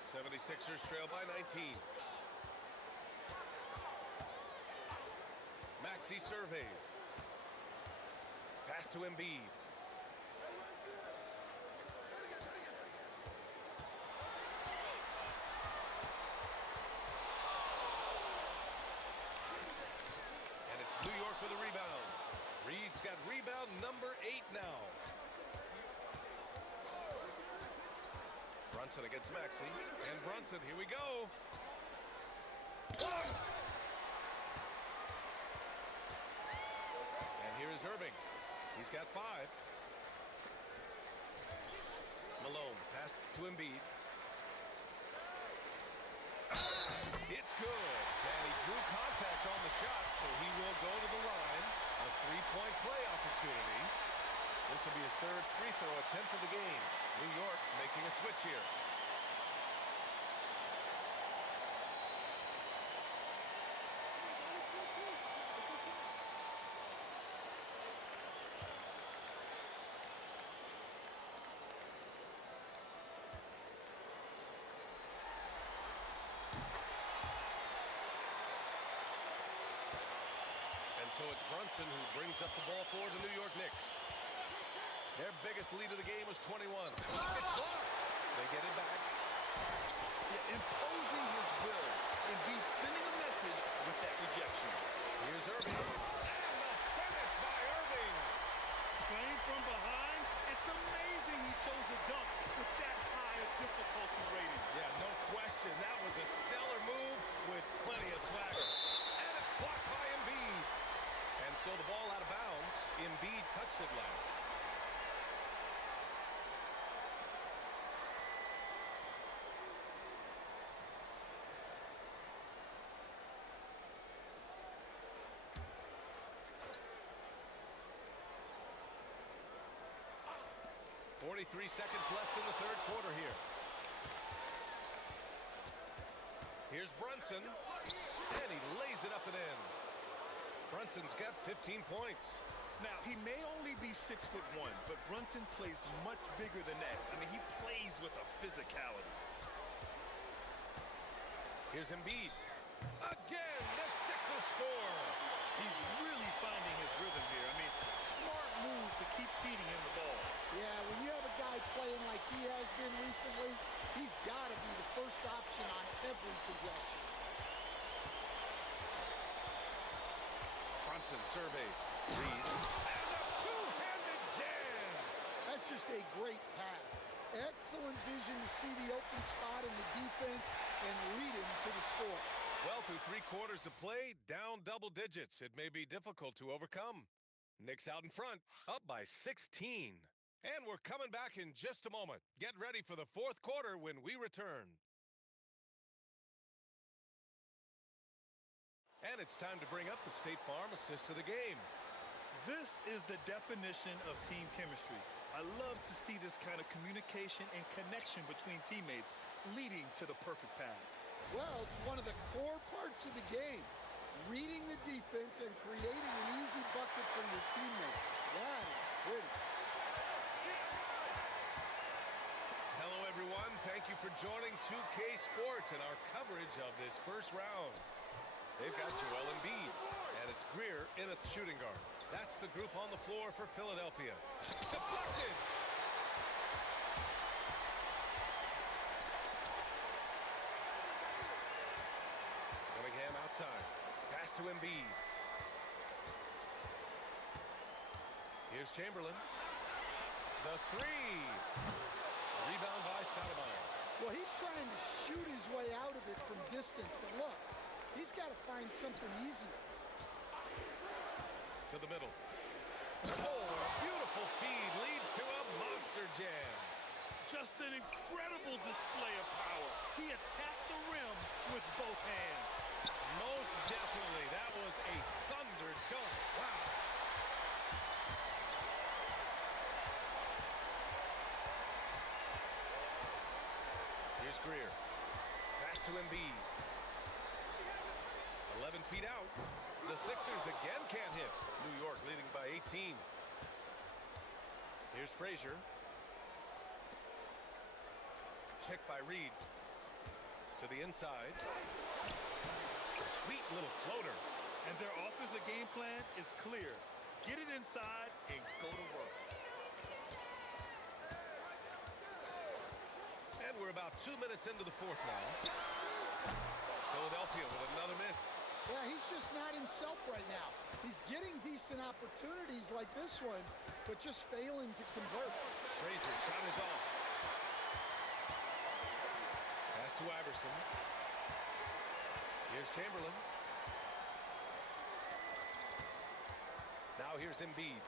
76ers trail by 19. Maxey surveys. Pass to Embiid. And it's New York with a rebound. Reed's got rebound number 8 now. Brunson against Maxey. And Brunson, here we go. And here is Erving. He's got 5. Malone, pass to Embiid. It's good. And he drew contact on the shot, so he will go to the line. A 3-point play opportunity. This will be his 3rd free throw attempt of the game. New York making a switch here. So it's Brunson who brings up the ball for the New York Knicks. Their biggest lead of the game was 21. It's blocked. They get it back. Yeah, imposing his will. Embiid sending a message with that rejection. Here's Erving. And the finish by Erving. Playing from behind, it's amazing he chose a dunk with that high a difficulty rating. Yeah, no question. That was a stellar move with plenty of swagger. And it's blocked by Embiid. And so the ball out of bounds. Embiid touched it last. .43 seconds left in the third quarter here. Here's Brunson, and he lays it up and in. Brunson's got 15 points. Now, he may only be 6'1", but Brunson plays much bigger than that. I mean, he plays with a physicality. Here's Embiid. Again, the Sixers score. He's really finding his rhythm here. I mean, smart move to keep feeding him the ball. Yeah, when you have a guy playing like he has been recently, he's got to be the first option on every possession. Brunson surveys. Reed. And a two-handed jam. That's just a great pass. Excellent vision to see the open spot in the defense and lead him to the score. Well, through 3 quarters of play, down double digits. It may be difficult to overcome. Knicks out in front, up by 16. And we're coming back in just a moment. Get ready for the fourth quarter when we return. And it's time to bring up the State Farm assist of the game. This is the definition of team chemistry. I love to see this kind of communication and connection between teammates leading to the perfect pass. Well, it's one of the core parts of the game. Reading the defense and creating an easy bucket for your teammate. That is pretty. Hello, everyone. Thank you for joining 2K Sports and our coverage of this first round. They've got Joel Embiid, and it's Greer in at shooting guard. That's the group on the floor for Philadelphia. Deflected! Cunningham outside. Pass to Embiid. Here's Chamberlain. The three. Rebound by Stoudemire. Well, he's trying to shoot his way out of it from distance, but look, he's got to find something easier. To the middle. Oh, a beautiful feed leads to a monster jam. Just an incredible display of power. He attacked the rim with both hands. Most definitely. That was a thunder dunk. Wow. Here's Greer. Pass to Embiid. 11 feet out. The Sixers again can't hit. New York leading by 18. Here's Frazier. Picked by Reed. To the inside. Sweet little floater. And their offensive game plan is clear. Get it inside and go to work. And we're about 2 minutes into the fourth now. Philadelphia with another miss. Yeah, he's just not himself right now. He's getting decent opportunities like this one, but just failing to convert. Frazier shot is off. Pass to Iverson. Here's Chamberlain. Now here's Embiid.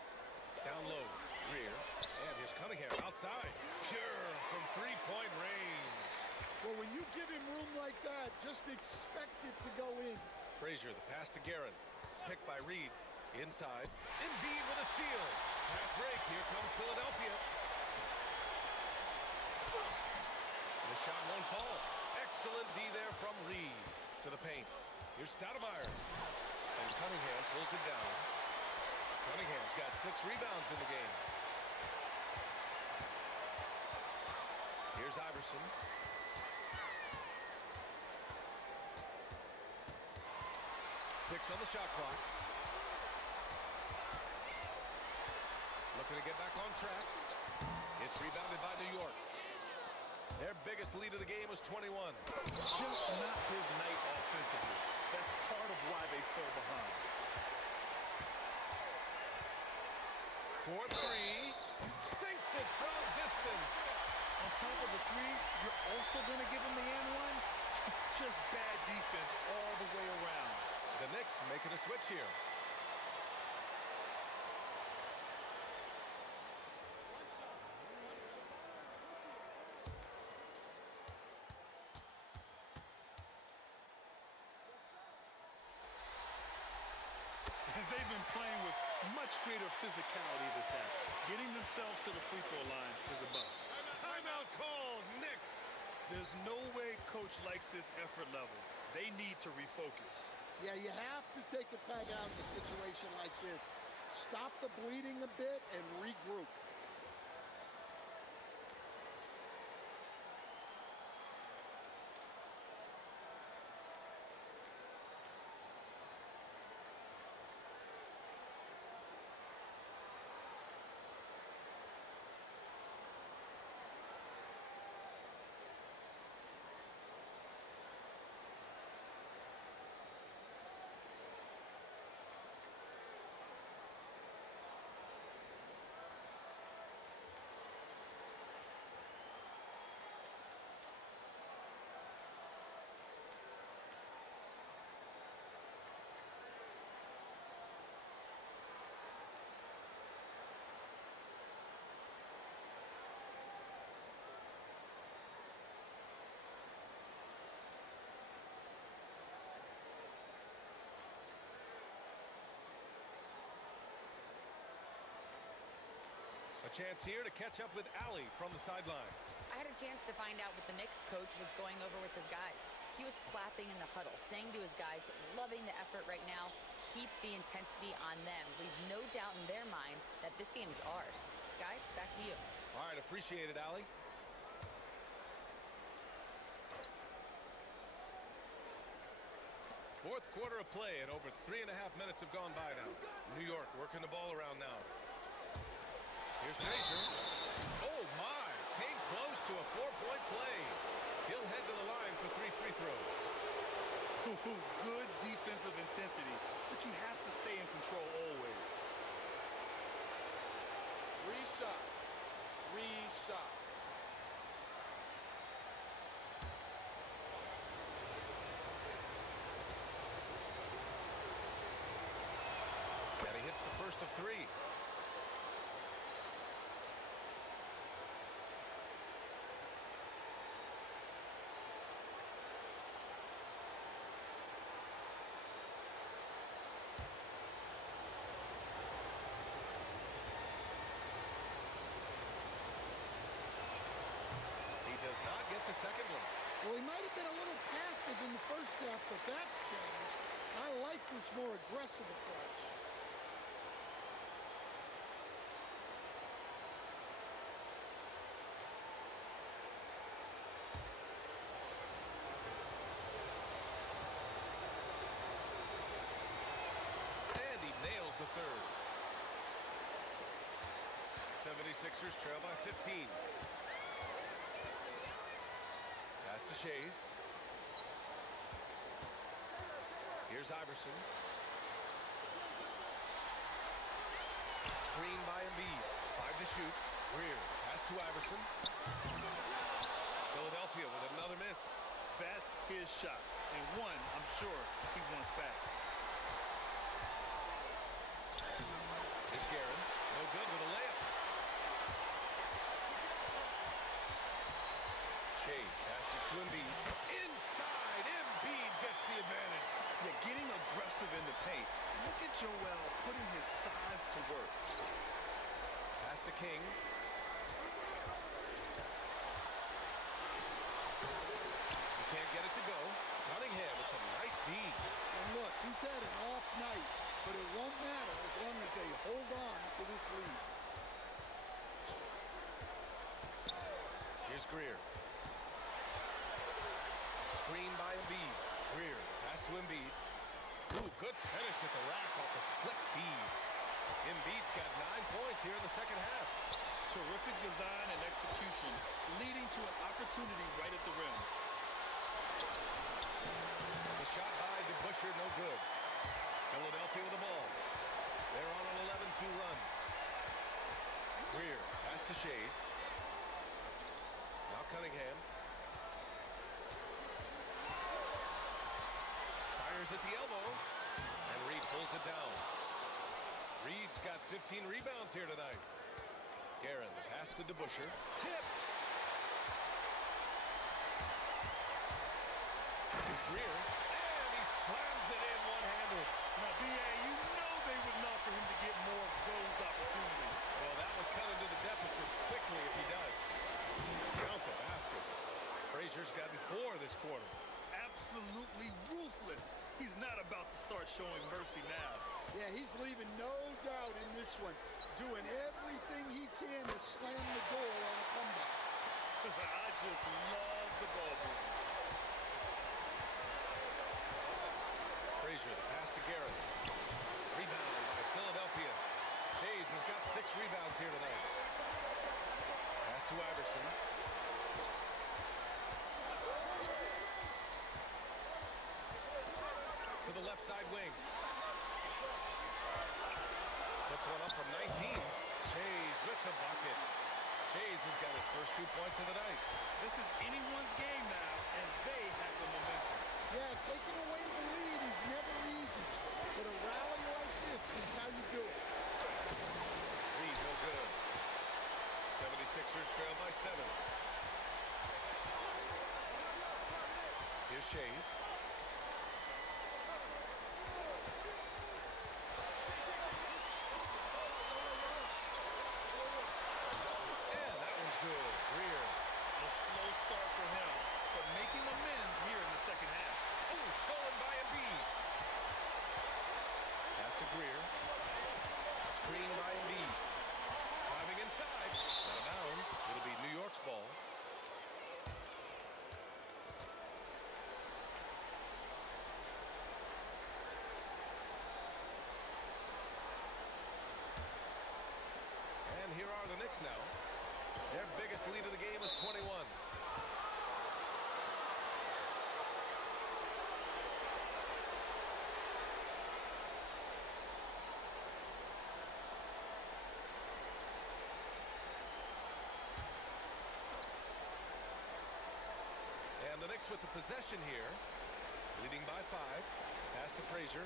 Down low. Greer. And here's Cunningham outside. Pure from three-point range. Well, when you give him room like that, just expect it to go in. Frazier, the pass to Guerin. Picked by Reed. Inside. Embiid with a steal. Fast break. Here comes Philadelphia. The shot won't fall. Excellent D there from Reed. To the paint. Here's Stoudemire. And Cunningham pulls it down. Cunningham's got 6 rebounds in the game. Here's Iverson. Six on the shot clock. get back on track. It's rebounded by New York. Their biggest lead of the game was 21. Just not his night offensively. That's part of why they fell behind. For three. Sinks it from distance. On top of the three, you're also going to give him the and one? Just bad defense all the way around. The Knicks making a switch here. And they've been playing with much greater physicality this half. Getting themselves to the free throw line is a bust. Timeout called, Knicks. There's no way coach likes this effort level. They need to refocus. Yeah, you have to take a timeout in a situation like this. Stop the bleeding a bit and regroup. A chance here to catch up with Allie from the sideline. I had a chance to find out what the Knicks coach was going over with his guys. He was clapping in the huddle, saying to his guys, loving the effort right now, keep the intensity on them. Leave no doubt in their mind that this game is ours. Guys, back to you. All right, appreciate it, Allie. Fourth quarter of play, and over 3.5 minutes have gone by now. New York working the ball around now. Here's Frazier. Oh, my. Came close to a 4-point play. He'll head to the line for 3 free throws. Good defensive intensity, but you have to stay in control always. 3 shots. 3 shots. And he hits the first of 3. Does not get the second one. Well, he might have been a little passive in the first half, but that's changed. I like this more aggressive approach. And he nails the third. 76ers trail by 15. Pass to Shays. Here's Iverson. Screen by Embiid. 5 to shoot. Greer. Pass to Iverson. Philadelphia with another miss. That's his shot, and one I'm sure he wants back. Here's Guerin. No good with a layup. Shays passes to Embiid. Inside, Embiid gets the advantage. Yeah, getting aggressive in the paint. Look at Joel putting his size to work. Pass to King. He can't get it to go. Cunningham with some nice D. And look, he's had an off night, but it won't matter as long as they hold on to this lead. Here's Greer. Screen by Embiid. Greer, pass to Embiid. Ooh, good finish at the rack off the slick feed. Embiid's got 9 points here in the second half. Terrific design and execution, leading to an opportunity right at the rim. The shot by DeBusschere, no good. Philadelphia with the ball. They're on an 11-2 run. Greer, pass to Shays. Now Cunningham. Fires at the elbow. And Reed pulls it down. Reed's got 15 rebounds here tonight. Guerin, the pass to DeBusschere. Tipped. Here's Greer. And he slams it in one-handed. Now, B.A., you know they would love for him to get more of those opportunities. Well, that would cut into the deficit quickly if he does. Count the basket. Frazier's gotten 4 this quarter. Absolutely ruthless. He's not about to start showing mercy now. Yeah, he's leaving no doubt in this one. Doing everything he can to slam the door on a comeback. I just love the ball movement. Frazier, the pass to Garrett. Rebound by Philadelphia. Shays has got 6 rebounds here tonight. Pass to Iverson. To the left side wing. Puts one up from 19. Shays with the bucket. Shays has got his first 2 points of the night. This is anyone's game now, and they have the momentum. Yeah, taking away the lead is never easy. But a rally like this is how you do it. Reed, no good. 76ers trail by 7. Here's Shays. And that one's good. Greer. A slow start for him, but making amends here in the second half. Oh, stolen by Embiid. Pass to Greer. Screen by Embiid. Driving inside. Out of bounds. It'll be New York's ball. And here are the Knicks now. Their biggest lead of the game is 21. And the Knicks with the possession here, leading by 5. Pass to Frazier.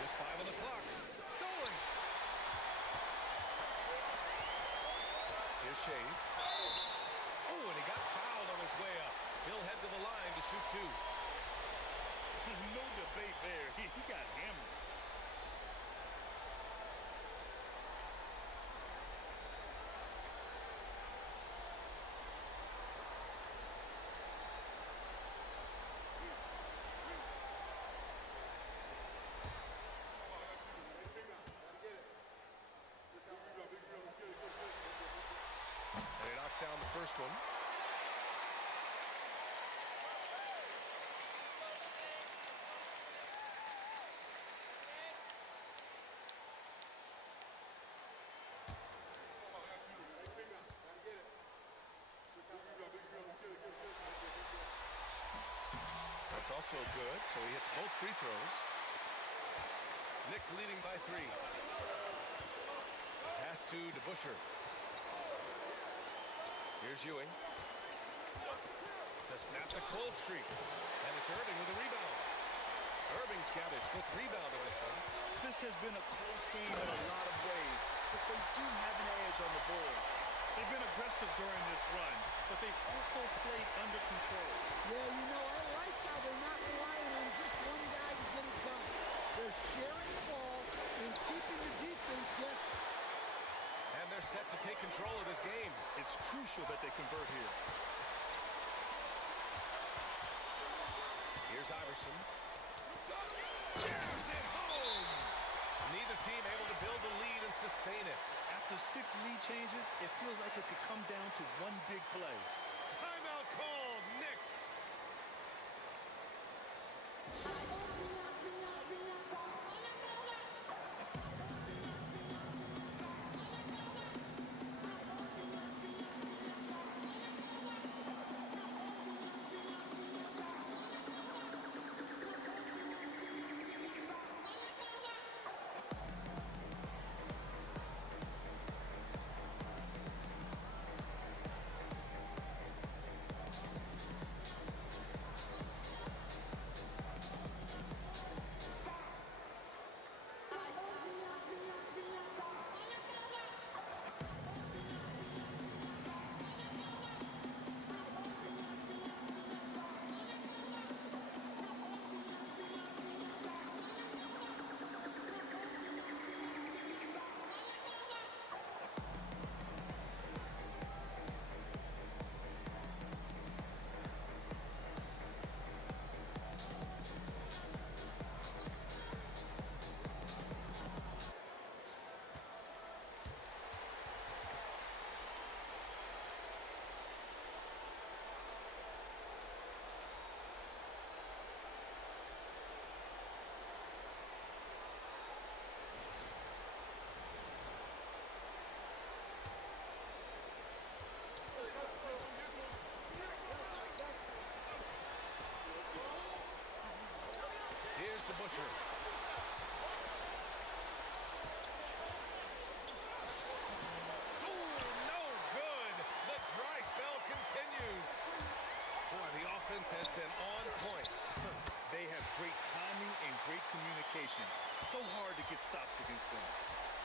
Just 5 on the clock. Stolen. Here's Shays. Oh, and he got fouled on his way up. He'll head to the line to shoot 2. No debate there. He got hammered. And he knocks down the first one. That's also good, so he hits both free throws. Knicks leading by 3. Pass to DeBusschere. Here's Ewing. To snap the cold streak. And it's Erving with a rebound. Erving's got his 5th rebound in this one. This has been a close game in a lot of ways, but they do have an edge on the boards. They've been aggressive during this run, but they've also played under control. Yeah, you know, I like how they're not relying on just one guy to get it done. They're sharing the ball and keeping the defense guessing. And they're set to take control of this game. It's crucial that they convert here. Here's Iverson. Jams it home! Neither team able to build the lead and sustain it. After 6 lead changes, it feels like it could come down to one big play. Timeout called, Knicks.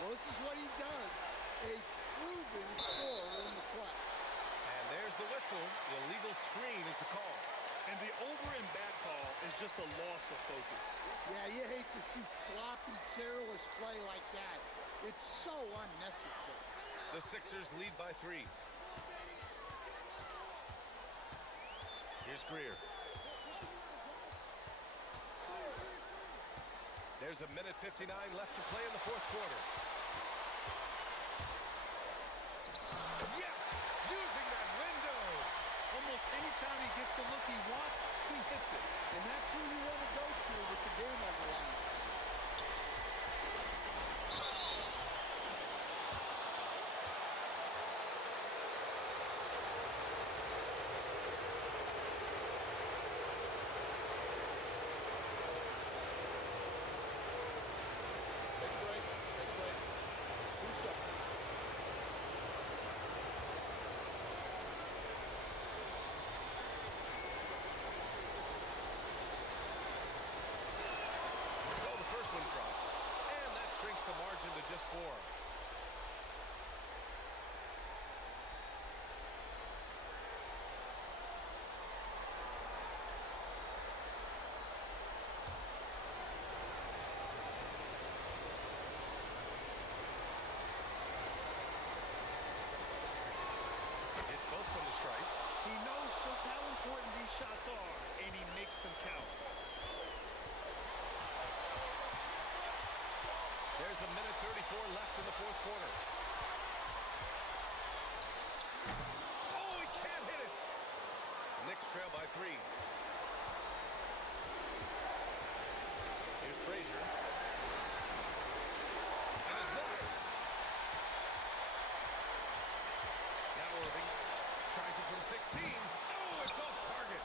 Well, this is what he does. A proven scorer in the clutch. And there's the whistle. The illegal screen is the call. And the over and back call is just a loss of focus. Yeah, you hate to see sloppy, careless play like that. It's so unnecessary. The Sixers lead by 3. Here's Greer. There's a minute 59 left to play in the fourth quarter. Yes! Using that window! Almost anytime he gets the look he wants, he hits it. And that's who you want to go to with the game on the line. Take a break. Take a break. 2 seconds. So the first one drops. And that shrinks the margin to just 4. It's both from the stripe. He knows just how important these shots are, and he makes them count. There's a minute 34 left in the fourth quarter. Oh, he can't hit it. Knicks trail by 3. Here's Frazier. And it's blocked. Now Erving tries it from 16. Oh, it's off target.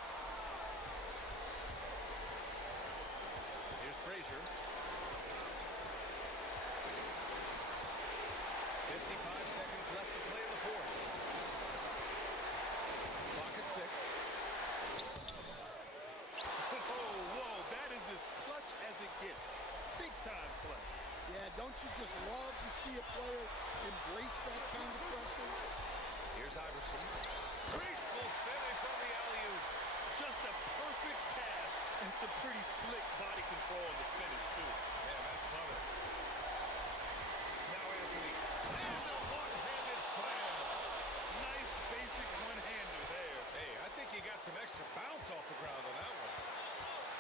Here's Frazier. 55 seconds left to play in the fourth. Clock at 6. Whoa, that is as clutch as it gets. Big time play. Yeah, don't you just love to see a player embrace that kind of pressure? Here's Iverson. Graceful finish on the alley-oop. Just a perfect pass and some pretty slick body control in the finish, too. Yeah, that's clever. Now Anthony. And a one-handed slam. Nice basic one-hander there. Hey, I think he got some extra bounce off the ground on that one.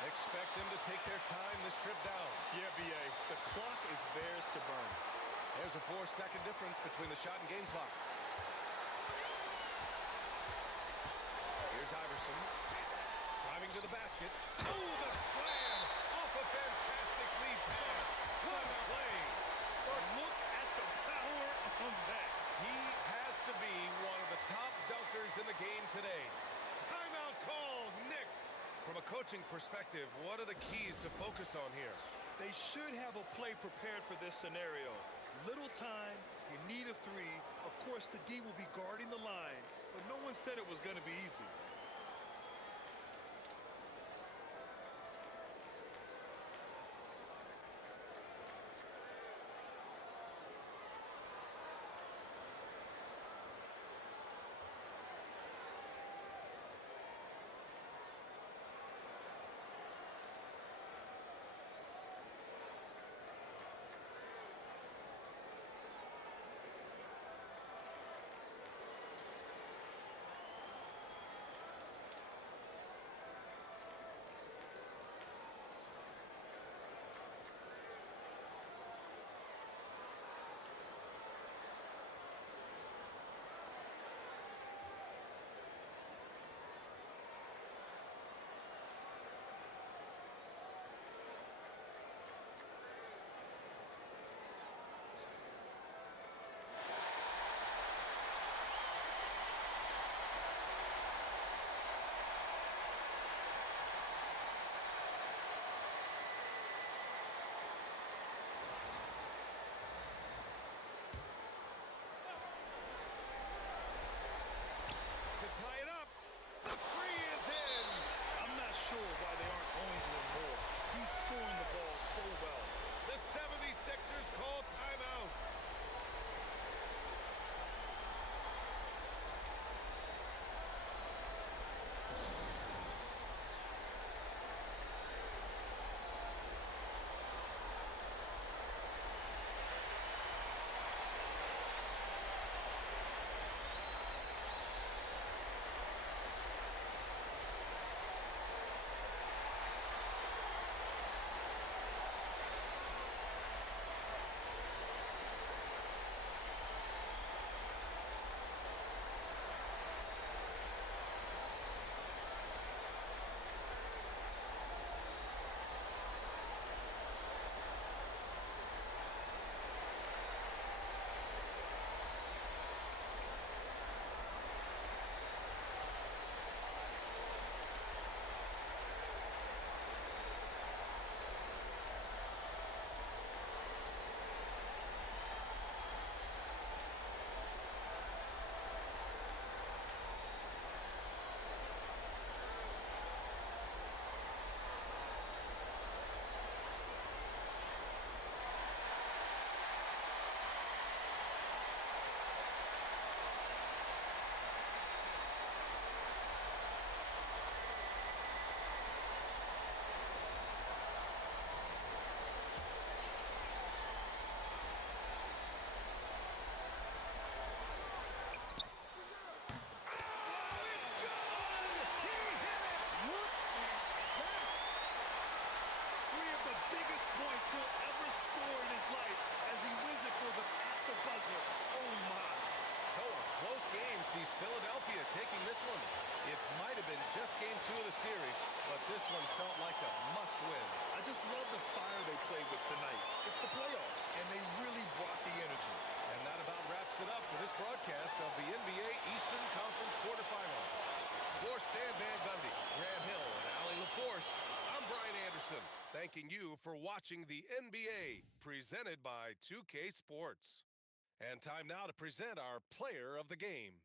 Expect them to take their time this trip down. Yeah, B.A., the clock is theirs to burn. There's a 4-second difference between the shot and game clock. Here's Iverson. Driving to the basket. Oh, the slam! Off a fantastic lead pass. What a play! Look at the power of that. He has to be one of the top dunkers in the game today. Timeout called, Knicks. From a coaching perspective, what are the keys to focus on here? They should have a play prepared for this scenario. Little time, you need a 3. Of course, the D will be guarding the line, but no one said it was going to be easy. The 76ers call timeout. 2 of the series, but this one felt like a must-win. I just love the fire they played with tonight. It's the playoffs, and they really brought the energy. And that about wraps it up for this broadcast of the NBA Eastern Conference quarterfinals. For Stan Van Gundy, Grant Hill, and Allie LaForce, I'm Brian Anderson, thanking you for watching the NBA, presented by 2K Sports. And time now to present our player of the game.